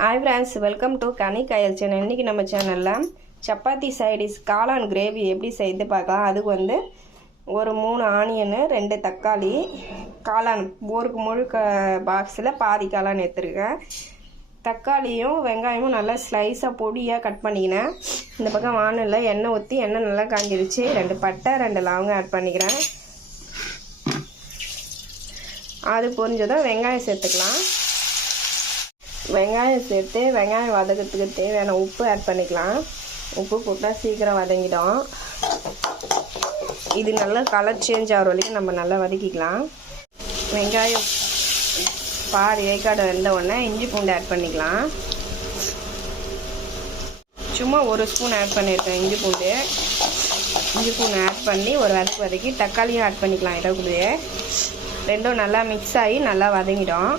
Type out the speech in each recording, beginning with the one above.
Hi friends, welcome to Ghani Kayal channel. இன்றைக்கி நம்ம சேனலில் சப்பாத்தி சைடிஸ் காளான் கிரேவி எப்படி செய்து பார்க்கலாம். அதுக்கு வந்து ஒரு 3 ஆனியனு 2 தக்காளி, காளான் ஒரு முழுக்க பாக்ஸில் பாதி காளான் எடுத்துருக்கேன். தக்காளியும் வெங்காயமும் நல்லா ஸ்லைஸாக பொடியாக கட் பண்ணிக்கினேன். இந்த பக்கம் வானலில் எண்ணெய் ஊற்றி எண்ணெய் நல்லா காஞ்சிருச்சு. 2 பட்டை 2 லவங்கம் ஆட் பண்ணிக்கிறேன். அது பொரிஞ்சதும் வெங்காயம் சேர்த்துக்கலாம். வெங்காயம் சேர்த்து வெங்காயம் வதக்கிறதுக்கு தேவையான உப்பு ஆட் பண்ணிக்கலாம். உப்பு போட்டால் சீக்கிரம் வதங்கிடும். இது நல்லா கலர் சேஞ்ச் ஆகிற வரைக்கும் நம்ம நல்லா வதக்கிக்கலாம். வெங்காயம் பாதி வேக்காடு வெந்த உடனே இஞ்சி பூண்டு ஆட் பண்ணிக்கலாம். சும்மா 1 ஸ்பூன் ஆட் பண்ணியிருக்கேன் இஞ்சி பூண்டு ஆட் பண்ணி ஒரு வதக்கி தக்காளியும் ஆட் பண்ணிக்கலாம். இடக்குள்ளேயே ரெண்டும் நல்லா மிக்ஸ் ஆகி நல்லா வதங்கிடும்.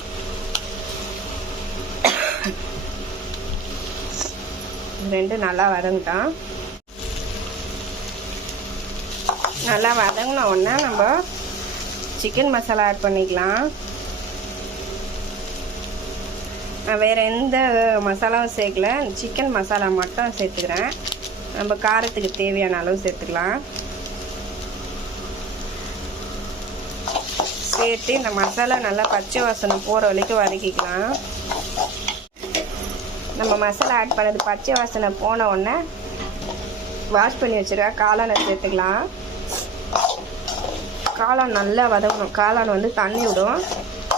ரெண்டும் நல்லா வதங்கிட்டோம். நல்லா வதங்கின உடனே நம்ம சிக்கன் மசாலா ஆட் பண்ணிக்கலாம். நான் வேறு எந்த மசாலாவும் சேர்க்கல, சிக்கன் மசாலா மட்டும் சேர்த்துக்கிறேன். நம்ம காரத்துக்கு தேவையான அளவு சேர்த்துக்கலாம். சேர்த்து இந்த மசாலா நல்லா பச்சை வாசனை போகிற வரைக்கும் வதக்கிக்கலாம். நம்ம மசாலா ஆட் பண்ணது பச்சை வாசனை போன உடனே வாஷ் பண்ணி வச்சுருக்க காளானை சேர்த்துக்கலாம். காளான் நல்லா வதக்கணும். காளான் வந்து தண்ணி விடும்.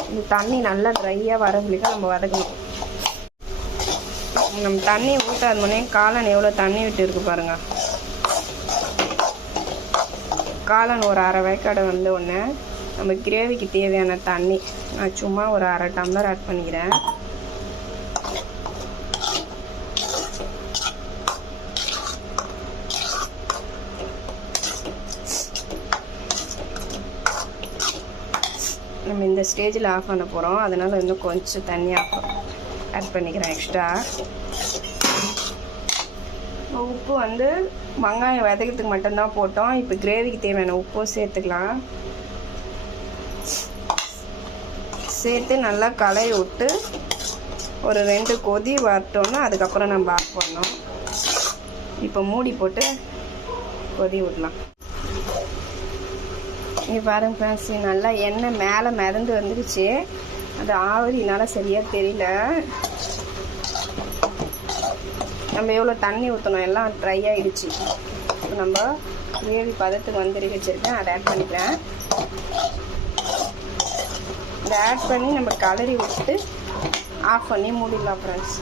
இந்த தண்ணி நல்லா ட்ரையாக வர வரைக்கும் நம்ம வதக்கணும். நம்ம தண்ணி ஊற்றாத முன்னே காளான் எவ்வளோ தண்ணி விட்டு இருக்கு பாருங்க. காளான் ஒரு அரை வேக்காடை வந்த உடனே நம்ம கிரேவிக்கு தேவையான தண்ணி நான் சும்மா ஒரு அரை டம்ளர் ஆட் பண்ணிக்கிறேன். நம்ம இந்த ஸ்டேஜில் ஆஃப் பண்ண போகிறோம். அதனால் இன்னும் கொஞ்சம் தண்ணி ஆட் பண்ணிக்கிறேன் எக்ஸ்ட்ரா. உப்பு வந்து வெங்காயம் வதக்கிறதுக்கு மட்டும்தான் போட்டோம். இப்போ கிரேவிக்கு தேவையான உப்பும் சேர்த்துக்கலாம். சேர்த்து நல்லா கலரி விட்டு ஒரு 2 கொதி வரட்டோன்னா அதுக்கப்புறம் நம்ம ஆஃப் பண்ணோம். இப்போ மூடி போட்டு கொதி விடலாம். இங்கே பாருங்க ஃப்ரெண்ட்ஸ், நல்லா எண்ணெய் மேலே மிதந்து வந்துடுச்சு. அது ஆவரினால சரியாக தெரியல. நம்ம எவ்வளோ தண்ணி ஊற்றணும் எல்லாம் ட்ரை ஆகிடுச்சு. இப்போ நம்ம கிரேவி பதத்துக்கு வந்துருக்கு வச்சுருக்கேன். அதை ஆட் பண்ணிக்கிறேன். இதை ஆட் பண்ணி நம்ம கலரி விட்டு ஆஃப் பண்ணி மூடிடலாம் ஃப்ரெண்ட்ஸ்.